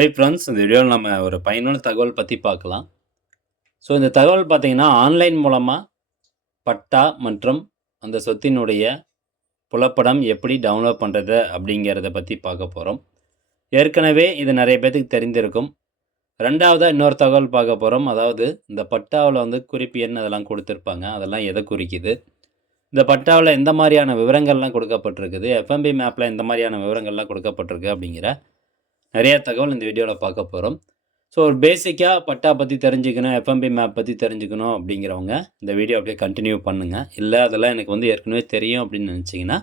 Hi friends இந்த வீடியோவில் நம்ம ஒரு பயனுள்ள தகவல் பற்றி பார்க்கலாம். ஸோ இந்த தகவல் பார்த்தீங்கன்னா ஆன்லைன் மூலமாக பட்டா மற்றும் அந்த சொத்தினுடைய புலப்படம் எப்படி டவுன்லோட் பண்ணுறது அப்படிங்கிறத பற்றி பார்க்க போகிறோம் ஏற்கனவே இது நிறைய பேர்த்துக்கு தெரிந்திருக்கும். ரெண்டாவதாக இன்னொரு தகவல் பார்க்க போகிறோம் அதாவது இந்த பட்டாவில் வந்து குறிப்பு எண் அதெல்லாம் கொடுத்துருப்பாங்க. அதெல்லாம் எதை குறிக்குது? இந்த பட்டாவில் எந்த மாதிரியான விவரங்கள்லாம் கொடுக்கப்பட்டிருக்குது? எஃப்எம்பி மேப்பில் எந்த மாதிரியான விவரங்கள்லாம் கொடுக்கப்பட்டிருக்கு அப்படிங்கிற நிறைய தகவல் இந்த வீடியோவில் பார்க்க போகிறோம் ஸோ ஒரு பேசிக்காக பட்டா பற்றி தெரிஞ்சுக்கணும் எஃப்எம்பி மேப் பற்றி தெரிஞ்சுக்கணும் அப்படிங்கிறவங்க இந்த வீடியோ அப்படியே கண்டினியூ பண்ணுங்கள் இல்லை அதெல்லாம் எனக்கு வந்து ஏற்கனவே தெரியும் அப்படின்னு நினச்சிங்கன்னா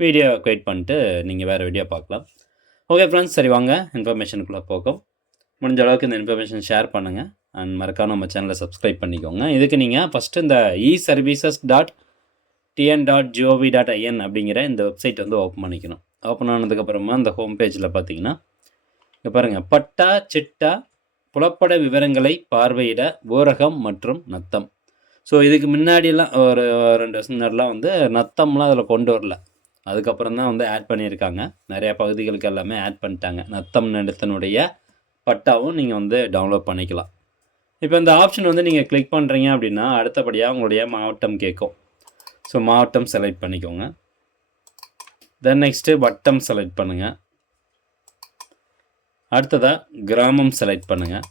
வீடியோ குவைட் பண்ணிட்டு நீங்கள் வேறு வீடியோ பார்க்கலாம். ஓகே ஃப்ரெண்ட்ஸ் சரி வாங்க இன்ஃபர்மேஷனுக்குள்ளே போகும் முடிஞ்ச அளவுக்கு இந்த இன்ஃபர்மேஷன் ஷேர் பண்ணுங்கள் அண்ட் மறக்காம நம்ம சேனலை சப்ஸ்கிரைப் பண்ணிக்கோங்க. இதுக்கு நீங்கள் ஃபஸ்ட்டு இந்த e services dot TN dot GOV dot IN அப்படிங்கிற இந்த வெப்சைட் வந்து ஓப்பன் பண்ணிக்கணும். ஓப்பன் ஆனதுக்கப்புறமா இந்த ஹோம் பேஜில் பார்த்தீங்கன்னா இங்கே பாருங்கள் பட்டா சிட்டா புலப்பட விவரங்களை பார்வையிட ஓரகம் மற்றும் நத்தம். ஸோ இதுக்கு முன்னாடிலாம் ஒரு ரெண்டு வருஷம் முன்னாடிலாம் வந்து நத்தம்லாம் அதில் கொண்டு வரல. அதுக்கப்புறம் தான் வந்து ஆட் பண்ணியிருக்காங்க. நிறையா பகுதிகளுக்கு எல்லாமே ஆட் பண்ணிட்டாங்க. நத்தம் நிலத்தினுடைய பட்டாவும் நீங்கள் வந்து டவுன்லோட் பண்ணிக்கலாம். இப்போ இந்த ஆப்ஷன் வந்து நீங்கள் கிளிக் பண்ணுறீங்க அப்படின்னா அடுத்தபடியாக உங்களுடைய மாவட்டம் கேட்கும். ஸோ மாவட்டம் செலக்ட் பண்ணிக்கோங்க. தென் நெக்ஸ்ட்டு வட்டம் செலக்ட் பண்ணுங்கள் அடுத்ததாக கிராமம் செலக்ட் பண்ணுங்கள்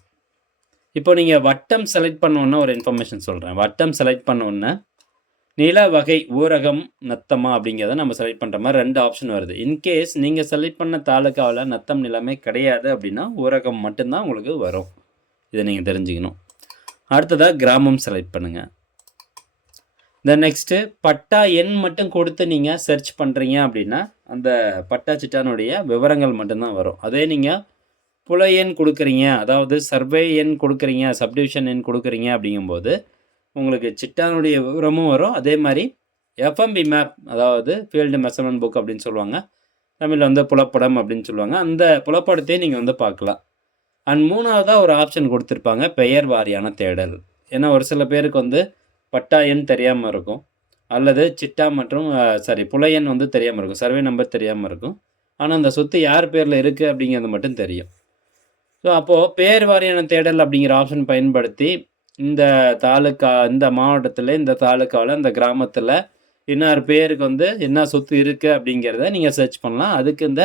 இப்போ நீங்கள் வட்டம் செலக்ட் பண்ணோன்னா ஒரு இன்ஃபர்மேஷன் சொல்கிறேன் வட்டம் செலக்ட் பண்ணோன்னே நில வகை ஊரகம் நத்தமா அப்படிங்கிறத நம்ம செலக்ட் பண்ணுற மாதிரி ரெண்டு ஆப்ஷன் வருது. இன்கேஸ் நீங்கள் செலக்ட் பண்ண தாலுக்காவில் நத்தம் நிலைமை கிடையாது அப்படின்னா ஊரகம் மட்டும்தான் உங்களுக்கு வரும். இதை நீங்கள் தெரிஞ்சுக்கணும். அடுத்ததாக கிராமம் செலக்ட் பண்ணுங்கள் இந்த நெக்ஸ்ட்டு பட்டா எண் மட்டும் கொடுத்து நீங்கள் சர்ச் பண்ணுறீங்க அப்படின்னா அந்த பட்டா சிட்டானுடைய விவரங்கள் மட்டும்தான் வரும். அதே நீங்கள் புல எண் கொடுக்குறீங்க அதாவது சர்வே எண் கொடுக்குறீங்க சப்டிவிஷன் எண் கொடுக்குறீங்க அப்படிங்கும்போது உங்களுக்கு சிட்டானுடைய விவரமும் வரும். அதே மாதிரி எஃப்எம்பி மேப் அதாவது ஃபீல்டு மெஷர்மெண்ட் புக் அப்படின்னு சொல்லுவாங்க. தமிழில் வந்து புலப்படம் அப்படின்னு சொல்லுவாங்க. அந்த புலப்படத்தையும் நீங்கள் வந்து பார்க்கலாம். அண்ட் மூணாவதாக ஒரு ஆப்ஷன் கொடுத்துருப்பாங்க பெயர் வாரியான தேடல். ஏன்னா ஒரு சில பேருக்கு வந்து பட்டா எண் தெரியாமல் இருக்கும். அல்லது சிட்டா மற்றும் சாரி புலையன் வந்து தெரியாமல் இருக்கும். சர்வே நம்பர் தெரியாமல் இருக்கும். ஆனால் அந்த சொத்து யார் பேரில் இருக்குது அப்படிங்கிறது மட்டும் தெரியும். ஸோ அப்போது பேர் வாரியான தேடல் அப்படிங்கிற ஆப்ஷன் பயன்படுத்தி இந்த தாலுக்கா இந்த மாவட்டத்தில் இந்த தாலுக்காவில் இந்த கிராமத்தில் இன்னார் பேருக்கு வந்து என்ன சொத்து இருக்குது அப்படிங்கிறத நீங்கள் சர்ச் பண்ணலாம். அதுக்கு இந்த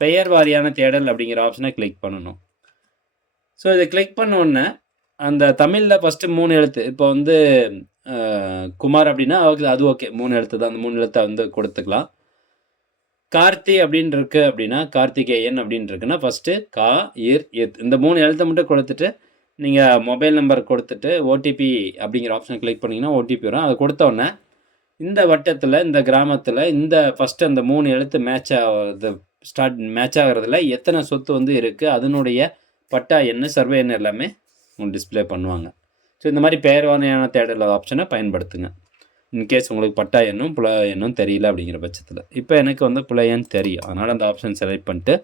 பெயர் வாரியான தேடல் அப்படிங்கிற ஆப்ஷனை கிளிக் பண்ணணும். ஸோ இதை கிளிக் பண்ணோடனே அந்த தமிழில் ஃபஸ்ட்டு மூணு எழுத்து. இப்போ வந்து குமார் அப்படின்னா அது ஓகே மூணு எழுத்து தான். அந்த மூணு எழுத்தை வந்து கொடுத்துக்கலாம். கார்த்தி அப்படின்னு இருக்கு அப்படின்னா கார்த்திகேயன் அப்படின்னு இருக்குன்னா ஃபஸ்ட்டு கா இர் இத் இந்த மூணு எழுத்தை மட்டும் கொடுத்துட்டு நீங்கள் மொபைல் நம்பர் கொடுத்துட்டு ஓடிபி அப்படிங்கிற ஆப்ஷன் கிளிக் பண்ணிங்கன்னா ஓடிபி வரும். அதை கொடுத்தோன்னே இந்த வட்டத்தில் இந்த கிராமத்தில் இந்த ஃபஸ்ட்டு அந்த மூணு எழுத்து மேட்ச் ஆகிறது ஸ்டார்ட் மேட்ச் ஆகிறதுல எத்தனை சொத்து வந்து இருக்குது அதனுடைய பட்டா எண்ணு சர்வே என்ன எல்லாமே டிஸ்பிளே பண்ணுவாங்க. ஸோ இந்த மாதிரி பெயர் வாரியான தேடல் ஆப்ஷனை பயன்படுத்துங்க. இன்கேஸ் உங்களுக்கு பட்டா எண்ணும் புல எண்ணும் தெரியல அப்படிங்கிற பட்சத்தில். இப்போ எனக்கு வந்து புல எண் தெரியும்? அதனால் அந்த ஆப்ஷன் செலக்ட் பண்ணிட்டு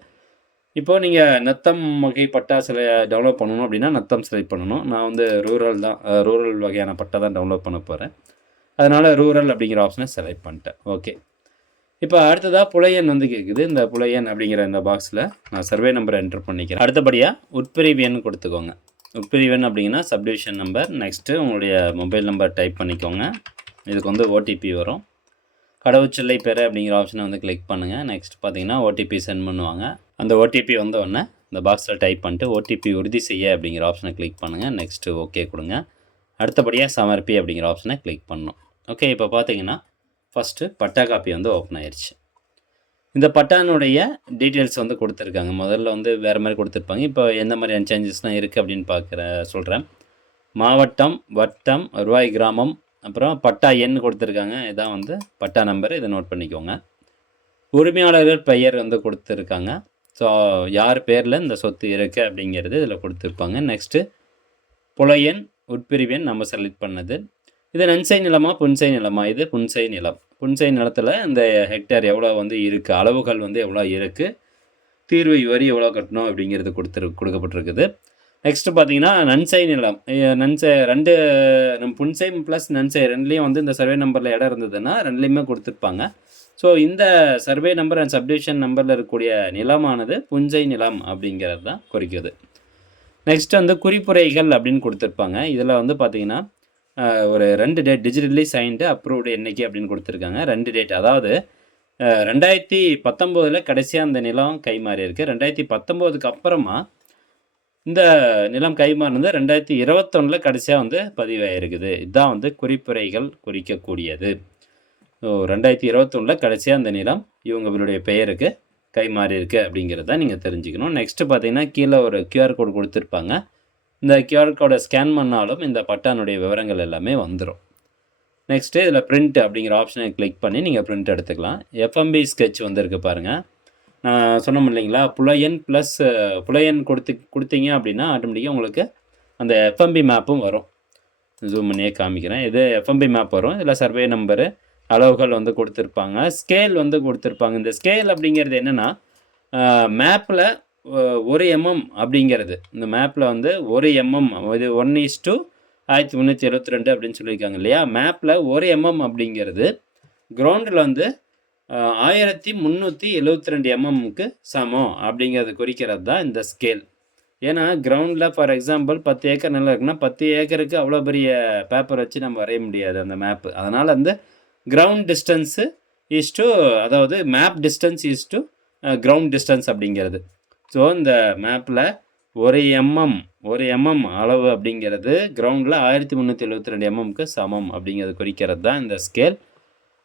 இப்போ நீங்கள் நத்தம் வகை பட்டா சில டவுன்லோட் பண்ணணும் அப்படின்னா நத்தம் செலக்ட் பண்ணணும். நான் வந்து ரூரல் தான் ரூரல் வகையான பட்டா தான் டவுன்லோட் பண்ண போகிறேன் அதனால் ரூரல் அப்படிங்கிற ஆப்ஷனை செலக்ட் பண்ணிட்டேன். ஓகே இப்போ அடுத்ததாக புலையன் வந்து கேட்குது இந்த புலையன் அப்படிங்கிற இந்த பாக்ஸில் நான் சர்வே நம்பரை என்டர் பண்ணிக்கிறேன். அடுத்தபடியாக உட்பிரிவு எண் கொடுத்துக்கோங்க. உட்பிரிவு எண் அப்படிங்கன்னா சப்டிவிஷன் நம்பர் நெக்ஸ்ட்டு உங்களுடைய மொபைல் நம்பர் டைப் பண்ணிக்கோங்க. இதுக்கு வந்து ஓடிபி வரும். கடவுச்சொல்லை பெற அப்படிங்கிற ஆப்ஷனை வந்து கிளிக் பண்ணுங்கள் நெக்ஸ்ட் பார்த்தீங்கன்னா ஓடிபி சென்ட் பண்ணுவாங்க. அந்த ஓடிபி வந்த உடனே இந்த பாக்ஸில் டைப் பண்ணிட்டு ஓடிபி உறுதி செய்ய அப்படிங்கிற ஆப்ஷனை கிளிக் பண்ணுங்கள் நெக்ஸ்ட்டு ஓகே கொடுங்க. அடுத்தபடியாக சமர்ப்பி அப்படிங்கிற ஆப்ஷனை கிளிக் பண்ணணும் ஓகே இப்போ பார்த்தீங்கன்னா ஃபஸ்ட்டு பட்டா காப்பி வந்து ஓப்பன் ஆயிடுச்சு இந்த பட்டானுடைய டீட்டெயில்ஸ் வந்து கொடுத்துருக்காங்க. முதல்ல வந்து வேறு மாதிரி கொடுத்துருப்பாங்க. இப்போ எந்த மாதிரியான சேஞ்சஸ்லாம் இருக்குது அப்படின்னு பார்க்குற சொல்கிறேன் மாவட்டம் வட்டம் ரூபாய் கிராமம் அப்புறம் பட்டா எண் கொடுத்துருக்காங்க. இதான் வந்து பட்டா நம்பர் இதை நோட் பண்ணிக்கோங்க. உரிமையாளர்கள் பெயர் வந்து கொடுத்துருக்காங்க. ஸோ யார் பேரில் இந்த சொத்து இருக்குது அப்படிங்கிறது இதில் கொடுத்துருப்பாங்க. நெக்ஸ்ட்டு புலையன் உட்பிரிவெண் நம்ம செலக்ட் பண்ணது. இது நன்சை நிலமா புன்சை நிலமா? இது புன்சை நிலம். புன்சை நிலத்தில் இந்த ஹெக்டேர் எவ்வளோ வந்து இருக்குது அளவுகள் வந்து எவ்வளோ இருக்குது தீர்வு வரி எவ்வளோ கட்டணும் அப்படிங்கிறது கொடுத்துரு கொடுக்கப்பட்டிருக்குது. நெக்ஸ்ட்டு பார்த்தீங்கன்னா நன்சை நிலம். நன்சை ரெண்டு நம்ம புன்சை ப்ளஸ் நன்சை ரெண்டுலேயும் வந்து இந்த சர்வே நம்பரில் இடம் இருந்ததுன்னா ரெண்டுலேயுமே கொடுத்துருப்பாங்க. ஸோ இந்த சர்வே நம்பர் அண்ட் சப்டிவிஷன் நம்பரில் இருக்கக்கூடிய நிலமானது புஞ்சை நிலம் அப்படிங்கிறது தான் குறிக்கிறது நெக்ஸ்ட் வந்து குறிப்புரைகள் அப்படின்னு கொடுத்துருப்பாங்க. இதில் வந்து பார்த்தீங்கன்னா ஒரு ரெண்டு டேட் டிஜிட்டலி சைன்டு அப்ரூவ்டு என்னைக்கு அப்படின்னு கொடுத்துருக்காங்க. ரெண்டு டேட் அதாவது ரெண்டாயிரத்தி பத்தொம்போதில் கடைசியாக அந்த நிலம் கை மாறி ரெண்டாயிரத்தி பத்தொம்போதுக்கு அப்புறமா இந்த நிலம் கைமாறினது ரெண்டாயிரத்தி இருபத்தொன்னில் கடைசியாக வந்து பதிவாயிருக்குது. இதுதான் வந்து குறிப்புரைகள் குறிக்கக்கூடியது. ஸோ ரெண்டாயிரத்தி இருபத்தொன்னில் கடைசியாக அந்த நிலம் இவங்களுடைய பெயருக்கு கைமாறிருக்கு அப்படிங்கிறத நீங்கள் தெரிஞ்சுக்கணும். நெக்ஸ்ட்டு பார்த்தீங்கன்னா கீழே ஒரு கியூஆர் கோடு கொடுத்துருப்பாங்க. இந்த கியூஆர் கோடை ஸ்கேன் பண்ணாலும் இந்த பட்டானுடைய விவரங்கள் எல்லாமே வந்துடும் நெக்ஸ்ட்டு இதில் பிரிண்ட் அப்படிங்கிற ஆப்ஷனை கிளிக் பண்ணி நீங்கள் பிரிண்ட் எடுத்துக்கலாம். எஃப்எம்பி ஸ்கெட்ச் வந்திருக்கு பாருங்கள் நான் சொன்னோம் இல்லைங்களா? புலையன் ப்ளஸ் புலையன் கொடுத்து கொடுத்தீங்க அப்படின்னா ஆட்டோமேட்டிக்காக உங்களுக்கு அந்த எஃப்எம்பி மேப்பும் வரும். ஜூம் பண்ணியே காமிக்கிறேன். இது எஃப்எம்பி மேப் வரும். இதில் சர்வே நம்பரு அளவுகள் வந்து கொடுத்துருப்பாங்க. ஸ்கேல் வந்து கொடுத்துருப்பாங்க. இந்த ஸ்கேல் அப்படிங்கிறது என்னென்னா மேப்பில் ஒரு எம்எம் அப்படிங்கிறது. இந்த மேப்பில் வந்து ஒரு எம்எம் இது ஒன் இஸ் டூ ஆயிரத்தி முந்நூற்றி எழுபத்தி ரெண்டு அப்படின்னு சொல்லியிருக்காங்க இல்லையா? மேப்பில் ஒரு எம்எம் அப்படிங்கிறது. கிரவுண்டில் வந்து ஆயிரத்தி முந்நூற்றி எழுபத்தி ரெண்டு எம்எம்க்கு சமம் அப்படிங்கிறது குறிக்கிறது தான் இந்த ஸ்கேல் ஏன்னா கிரவுண்டில் ஃபார் எக்ஸாம்பிள் பத்து ஏக்கர் நிலம் இருக்குன்னா பத்து ஏக்கருக்கு அவ்வளோ பெரிய பேப்பர் வச்சு நம்ம வரைய முடியாது அந்த மேப்பு அதனால் வந்து கிரவுண்ட் டிஸ்டன்ஸு இஸ் டு அதாவது map distance is to ground distance அப்படிங்கிறது. ஸோ இந்த மேப்பில் ஒரு எம்எம் ஒரு எம்எம் அளவு அப்படிங்கிறது கிரவுண்டில் ஆயிரத்தி முந்நூற்றி எழுபத்தி ரெண்டு எம்எம்க்கு சமம் அப்படிங்கிறது குறிக்கிறது தான் இந்த ஸ்கேல்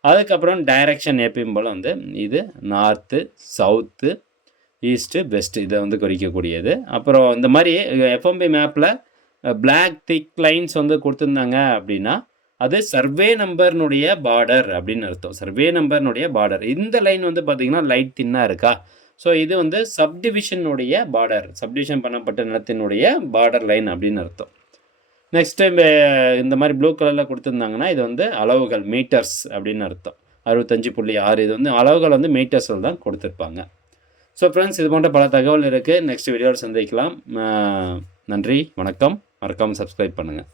அதுக்கப்புறம் டைரக்ஷன் எப்பயும் போல் வந்து இது நார்த்து சவுத்து ஈஸ்ட்டு வெஸ்ட்டு இதை வந்து குறிக்கக்கூடியது. அப்புறம் இந்த மாதிரி எஃப்எம்பி மேப்பில் பிளாக் திக் லைன்ஸ் வந்து கொடுத்துருந்தாங்க அப்படின்னா அது சர்வே நம்பர்னுடைய பார்டர் அப்படின்னு அர்த்தம். சர்வே நம்பர்னுடைய பார்டர் இந்த லைன் வந்து பார்த்திங்கன்னா லைட் தின்னாக இருக்கா? ஸோ இது வந்து சப்டிவிஷனுடைய பார்டர் சப்டிவிஷன் பண்ணப்பட்ட நிலத்தினுடைய பார்டர் லைன் அப்படின்னு அர்த்தம். நெக்ஸ்ட் டைம் இந்த மாதிரி ப்ளூ கலரில் கொடுத்துருந்தாங்கன்னா இது வந்து அளவுகள் மீட்டர்ஸ் அப்படின்னு அர்த்தம். அறுபத்தஞ்சு புள்ளி ஆறு இது வந்து அளவுகள் வந்து மீட்டர்ஸில் தான் கொடுத்துருப்பாங்க. ஸோ ஃப்ரெண்ட்ஸ் இது போன்ற பல தகவல் இருக்குது நெக்ஸ்ட் வீடியோவில் சந்திக்கலாம். நன்றி வணக்கம். மறக்காமல் சப்ஸ்கிரைப் பண்ணுங்கள்